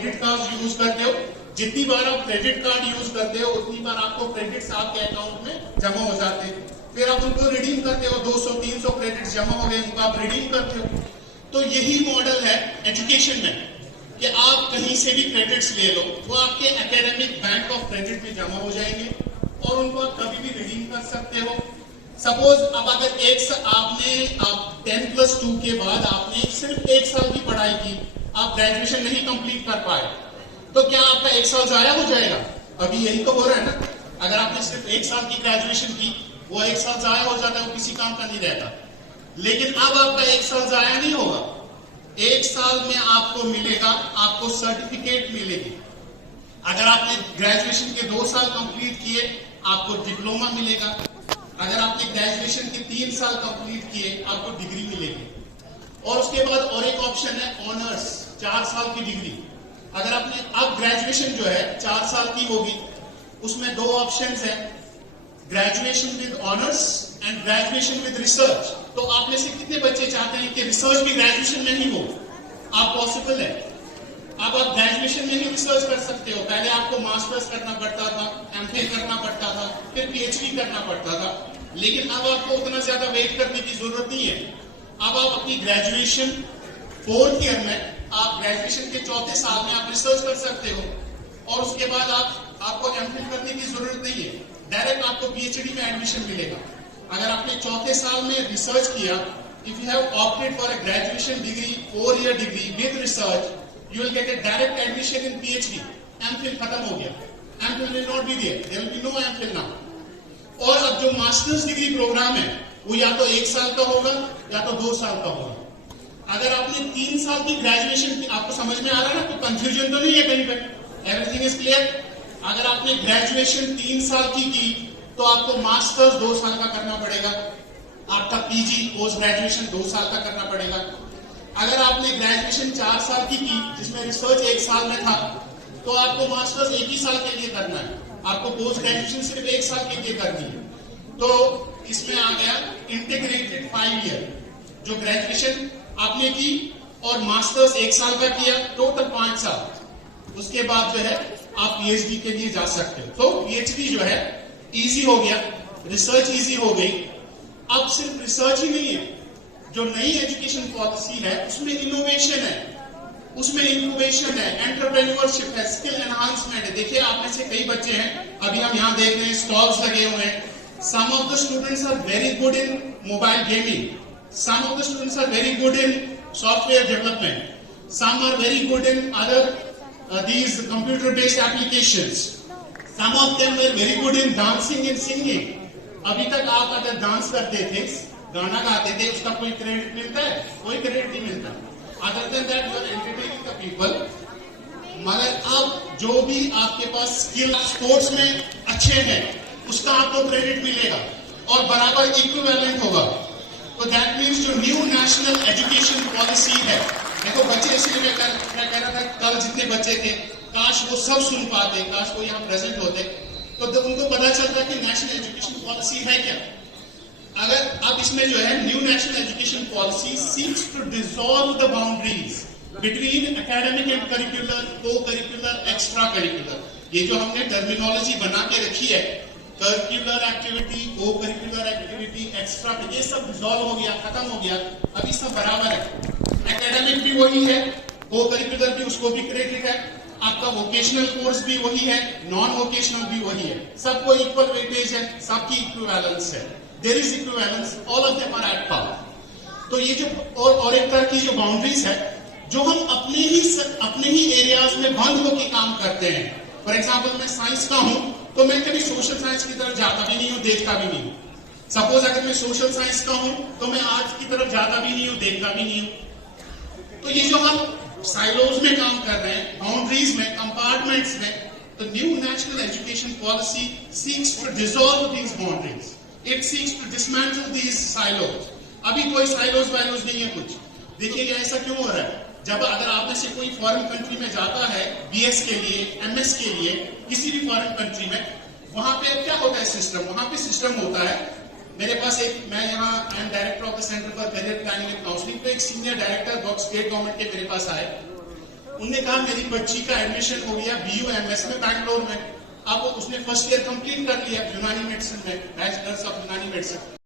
Credit card use करते हो, जितनी बार आप क्रेडिट कार्ड यूज करते हो उतनी बार आपको क्रेडिट्स आपके अकाउंट में जमा हो जाते हैं, फिर आप उनको रिडीम करते हो, 200-300 क्रेडिट्स जमा हो गए उनको आप रिडीम करते हो। तो यही मॉडल है एजुकेशन में कि आप कहीं से भी क्रेडिट्स ले लो, वो आपके एकेडमिक बैंक ऑफ क्रेडिट में जमा हो जाएंगे और उनको आप कभी भी रिडीम कर सकते हो। सपोज अब अगर आप 10+2 के बाद आपने सिर्फ 1 साल की पढ़ाई की, आप ग्रेजुएशन नहीं कंप्लीट कर पाए, तो क्या आपका 1 साल जाया हो जाएगा? अभी यही तो हो रहा है ना, अगर आपने सिर्फ 1 साल की ग्रेजुएशन की, वो 1 साल जाया हो जाता है, वो किसी काम का नहीं रहता। लेकिन अब आपका 1 साल जाया नहीं होगा, 1 साल में आपको मिलेगा, आपको सर्टिफिकेट मिलेगी। अगर आपने ग्रेजुएशन के 2 साल कंप्लीट किए, आपको डिप्लोमा मिलेगा। अगर आपने ग्रेजुएशन के 3 साल कंप्लीट किए, आपको डिग्री मिलेगी। और उसके बाद और एक ऑप्शन है ऑनर्स, 4 साल की डिग्री। अगर आपने अब ग्रेजुएशन जो है 4 साल की होगी, उसमें 2 ऑप्शंस हैं, graduation with honours and graduation with research. तो आप में से कितने बच्चे चाहते हैं कि रिसर्च भी ग्रेजुएशन में ही हो? आप पॉसिबल है। अब आप ग्रेजुएशन में ही रिसर्च कर सकते हो। पहले आपको मास्टर्स करना पड़ता था, एमफिल करना पड़ता था, फिर पीएचडी करना पड़ता था, लेकिन अब आपको उतना ज्यादा वेट करने की जरूरत नहीं है। अब आप अपनी ग्रेजुएशन 4th ईयर में, आप ग्रेजुएशन के 4थे साल में आप रिसर्च कर सकते हो और उसके बाद आपको एमफिल करने की जरूरत नहीं है, डायरेक्ट आपको पीएचडी में एडमिशन मिलेगा। अगर आपने 4थे साल में रिसर्च किया, if you have opted for a graduation degree, 4-year degree with research, you will get a direct admission in PhD. MPhil खत्म हो गया, MPhil will not be there, there will be no MPhil now. और अब जो masters degree programme है वो या तो 1 साल का होगा या तो 2 साल का होगा। अगर आपने 3 साल की ग्रेजुएशन, आपको समझ में आ रहा है ना, तो कंफ्यूजन तो नहीं है कहीं पे, एवरीथिंग इज क्लियर। अगर आपने ग्रेजुएशन 3 साल की तो आपको मास्टर्स 2 साल का करना पड़ेगा, आपका पीजी पोस्ट ग्रेजुएशन 2 साल का करना पड़ेगा। अगर आपने ग्रेजुएशन 4 साल की जिसमें रिसर्च 1 साल में था, तो आपको मास्टर्स 1 ही साल के लिए करना है, आपको पोस्ट ग्रेजुएशन सिर्फ 1 साल के लिए करनी है। तो इसमें आ गया इंटीग्रेटेड 5 ईयर, जो ग्रेजुएशन आपने की और मास्टर्स 1 साल का किया, टोटल 5 साल। उसके बाद जो है आप पीएचडी के लिए जा सकते हो। तो पीएचडी जो है इजी हो गया, रिसर्च इजी हो गई। अब सिर्फ रिसर्च ही नहीं है, जो नई एजुकेशन पॉलिसी है उसमें इनोवेशन है, उसमें इंक्यूबेशन है, एंटरप्रेन्योरशिप है, स्किल एनहांसमेंट है। देखिए आप में से कई बच्चे हैं, अभी हम यहाँ देख रहे हैं स्टॉल्स लगे हुए हैं। Some of the students are very good in mobile gaming, some of the students are very good in software development, some are very good in other these computer based applications, some of them were very good in dancing and singing. अभी तक आप अगर dance करते थे, गाना गाते थे, उसका कोई क्रेडिट मिलता है? कोई क्रेडिट नहीं मिलता। Other than that you are entertaining the people. मगर अब जो भी आपके पास स्किल स्पोर्ट्स में अच्छे हैं, उसका आपको क्रेडिट मिलेगा और बराबर इक्विवेलेंट होगा। तो दैट मीन्स जो न्यू नेशनल एजुकेशन पॉलिसी है, देखो बच्चे, इसलिए मैं कह रहा था कल जितने बच्चे थे, काश वो सब सुन पाते, काश वो यहाँ प्रेजेंट होते, तो उनको पता चलता कि नेशनल एजुकेशन पॉलिसी है क्या। अगर अब इसमें जो है new national education policy seeks to dissolve the boundaries between academic and curricular, co curricular, extra curricular. ये जो हमने टर्मिनोलॉजी बना के रखी है, curricular activity, co curricular activity, extra, ये सब डिसॉल्व हो गया, खत्म हो गया। अभी सब बराबर है, एकेडमिक भी वही है, को करिकुलर भी, उसको भी क्रेडिट है, आपका वोकेशनल कोर्स भी वही है, नॉन वोकेशनल भी वही है, सबको इक्वल वेटेज है, सबकी इक्विवेलेंस है, there is equivalence, all of them are at par. तो ये जो और एक तरह की जो बाउंड्रीज है, जो हम अपने ही एरियाज में बंद होकर काम करते हैं। फॉर एग्जाम्पल मैं साइंस का हूं, तो मैं कभी सोशल साइंस की तरफ जाता भी नहीं हूं, देखता भी नहीं हूं। सपोज अगर मैं सोशल साइंस का हूं, तो मैं आर्ट्स की तरफ जाता भी नहीं हूं, देखता भी नहीं हूं। तो ये जो हम साइलोज में काम कर रहे हैं, बाउंड्रीज में, कंपार्टमेंट्स में, तो new national education policy seeks to dissolve these boundaries, it seeks to dismantle these silos. अभी कोई साइलोज वाइलोज नहीं है कुछ। देखिए ऐसा क्यों हो रहा है? जब अगर आप में से कोई फॉरेन कंट्री में जाता है बीएस के लिए, एमएस के लिए, किसी भी फॉरेन कंट्री में, वहां पे क्या होता है सिस्टम? वहां पे सिस्टम होता है, मेरे पास मैं यहाँ I am director of the centre for career planning and counselling, तो एक सीनियर डायरेक्टर स्टेट गवर्नमेंट के मेरे पास आए, उनने कहा मेरी बच्ची का एडमिशन हो गया BUMS में बैंगलोर में। अब उसने फर्स्ट ईयर कंप्लीट कर लिया यूनानी मेडिसिन में, बैचलर्स ऑफ यूनानी मेडिसिन।